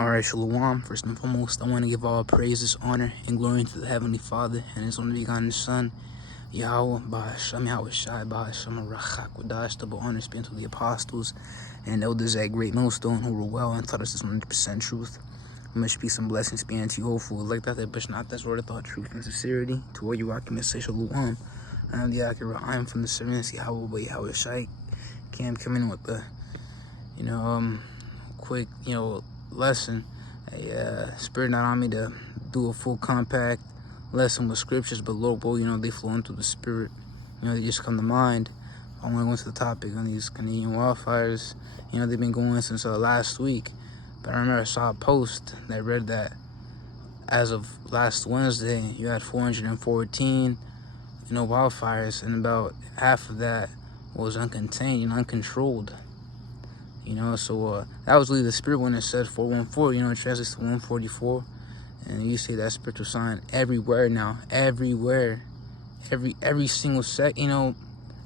Alright, Shalom. First and foremost, I want to give all praises, honor, and glory to the Heavenly Father and His only begotten Son, Yahweh, Ba'asham, Yahweh Shai, Ba'asham, Rachak, Wadash, double honors be unto the apostles and elders at Great Millstone who were well and taught us this 100% truth. Much peace and blessings be unto you, all who like that, but not that's word of thought, truth, and sincerity. To all you occupants, say Shalom. I am the accurate. I am from the servants, Yahweh, but Yahweh Shai. Cam coming with the, quick, lesson. Spirit not on me to do a full compact lesson with scriptures, but Lord, they flow into the spirit. They just come to mind. I want to go into the topic on these Canadian wildfires. They've been going since last week. But I remember I saw a post that read that as of last Wednesday, you had 414, wildfires, and about half of that was uncontained, uncontrolled. So that was really the spirit when it said 414, it translates to 144. And you see that spiritual sign everywhere now, everywhere, every single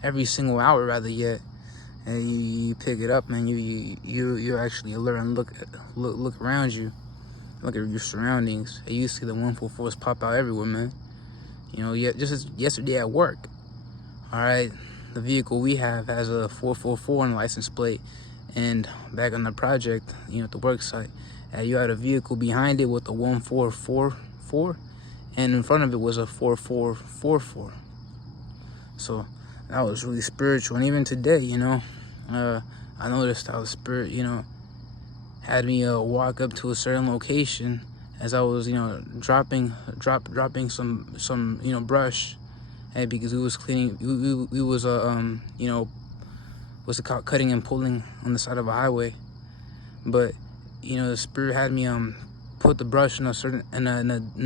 every single hour rather yet. And you pick it up, man. You're actually alert and look around you, look at your surroundings. And you see the 144s pop out everywhere, man. Just as yesterday at work. All right, the vehicle we have has a 444 on the license plate. And back on the project, at the work site, you had a vehicle behind it with a 1444, and in front of it was a 4444. So that was really spiritual. And even today, I noticed how the spirit, had me walk up to a certain location as I was, dropping some brush, because we was cleaning, we was what's it called, cutting and pulling on the side of a highway. But the spirit had me put the brush in a certain in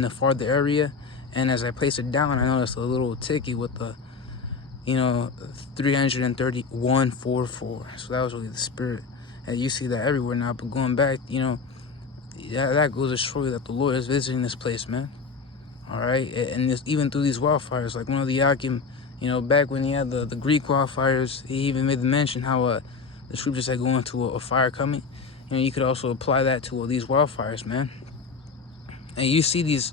the farther area, and as I placed it down, I noticed a little ticket with the 33144. So that was really the spirit, and you see that everywhere now. But going back, that goes to show you that the Lord is visiting this place, man. All right, and even through these wildfires, like one of the Yakim, back when he had the Greek wildfires, he even made the mention how the scriptures had going to a fire coming. You could also apply that to these wildfires, man. And you see these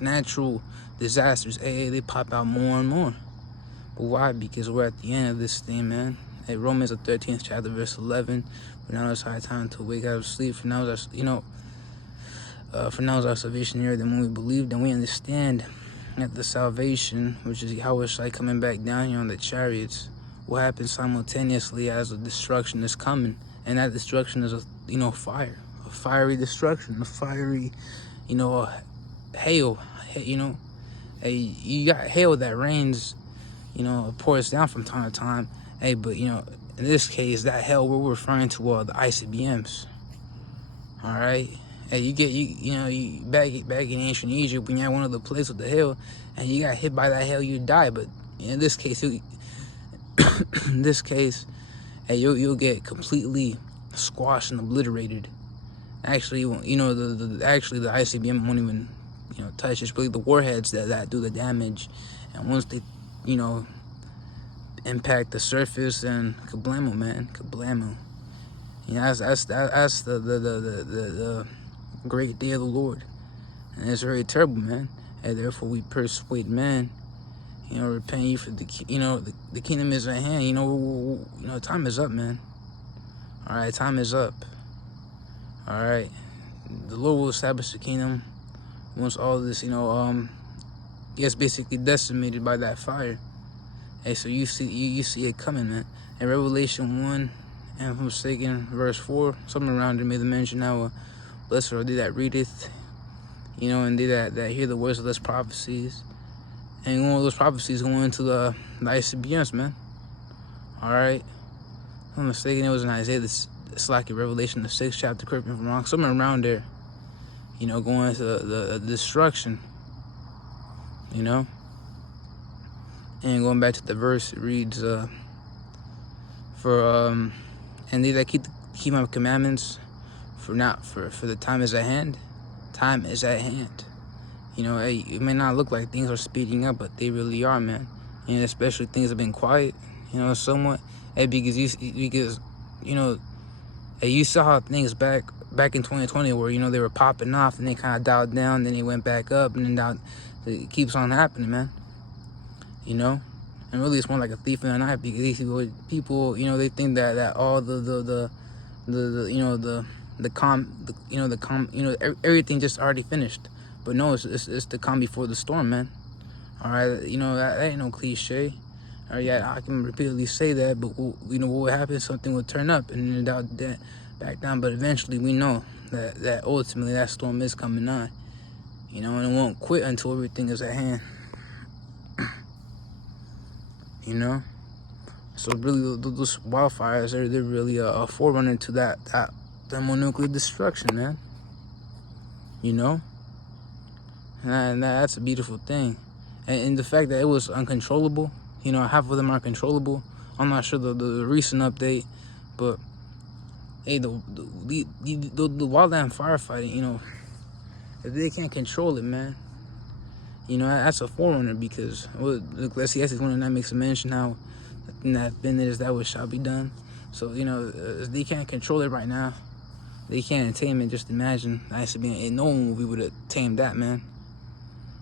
natural disasters, they pop out more and more. But why? Because we're at the end of this thing, man. Hey, Romans the 13th chapter, verse 11. For now it's high time to wake out of sleep. For now is our salvation nearer than when we believed, and we understand that the salvation, which is Yahweh Shai coming back down here on the chariots, will happen simultaneously as the destruction is coming. And that destruction is a fire, a fiery destruction, a fiery, hail. You got hail that rains, pours down from time to time. But in this case, that hail we're referring to the ICBMS. All right. Hey, you back in ancient Egypt, when you had one of the plagues with the hail, and you got hit by that hail, you die. But in this case, you'll get completely squashed and obliterated. Actually, the ICBM won't even touch. It's really the warheads that do the damage, and once they impact the surface, and kablamo, man, kablamo. That's the great day of the Lord, and it's very terrible, man. And therefore we persuade men, repent ye for the kingdom is at hand. Time is up, man. All right, time is up. All right, the Lord will establish the kingdom once all this gets basically decimated by that fire. Hey, so you see it coming, man. In Revelation 1, and if I'm mistaken, verse 4, something around there made the mention now. Blessed are they that readeth, and they that hear the words of those prophecies. And one of those prophecies going into the ICBMS, man. All right. If I'm mistaken, it was in Isaiah, it's like a Revelation, the 6th chapter, correct me if I'm wrong, somewhere around there, going into the destruction, And going back to the verse, it reads, and they that keep my commandments, for the time is at hand. Time is at hand. It may not look like things are speeding up, but they really are, man. And especially things have been quiet, somewhat. Because Hey, you saw how things back in 2020 where, you know, they were popping off and they kind of dialed down, then they went back up, and then down. It keeps on happening, man. You know, and really it's more like a thief in the night, because these people, you know, they think that all the you know, everything just already finished. But no, it's the calm before the storm, man. All right, you know, that ain't no cliche. All right, yeah, I can repeatedly say that, but you know what would happen? Something would turn up and then back down. But eventually, we know that ultimately that storm is coming on. You know, and it won't quit until everything is at hand. You know, so really, those wildfires, they're really a forerunner to that thermonuclear destruction, man. You know, and that's a beautiful thing, and the fact that it was uncontrollable. You know, half of them are controllable. I'm not sure the recent update, but hey, the wildland firefighting, you know, if they can't control it, man, you know, that's a forerunner, because Ecclesiastes 1:9 makes a mention how the thing that finished, that which shall be done. So, you know, they can't control it right now. They can't tame it. Just imagine ICBMS. No one would have tamed that, man.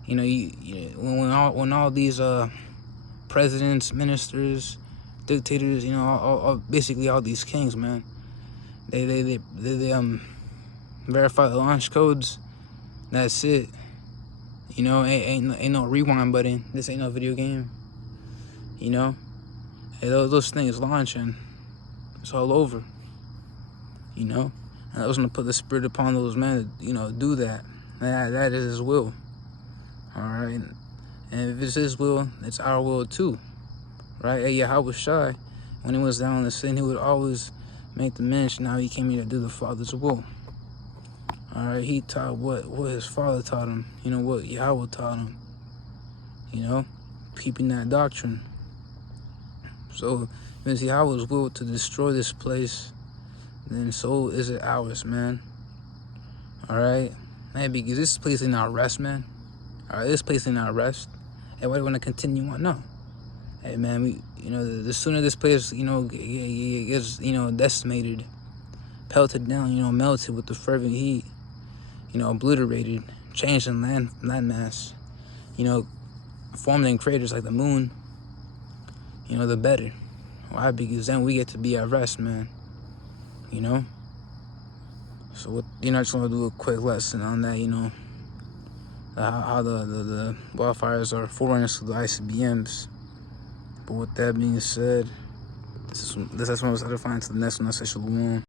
You know, when all these presidents, ministers, dictators, you know, all basically all these kings, man, they verify the launch codes. That's it. You know, ain't no rewind button. This ain't no video game. You know, hey, those things launching, it's all over. You know, and I was gonna put the spirit upon those men to, you know, do that. That is His will. All right, and if it's His will, it's our will too, right? Hey, Yahweh Shai, when He was down in the sin, He would always make the mention how He came here to do the Father's will. All right, He taught what His Father taught Him. You know, what Yahweh taught Him. You know, keeping that doctrine. So, if it's Yahweh's will to destroy this place, then so is it ours, man. All right, man, because this place ain't our rest, man. All right, this place ain't our rest. And why do we want to continue on? No. Hey, man, you know, the sooner this place, you know, gets, you know, decimated, pelted down, you know, melted with the fervent heat, you know, obliterated, changed in land mass, you know, formed in craters like the moon, you know, the better. Why? Because then we get to be at rest, man. You know? So, what, you know, I just want to do a quick lesson on that, you know, how the wildfires are forerunners to the ICBMs. But with that being said, this is what I was edifying to the next one. I say shalom.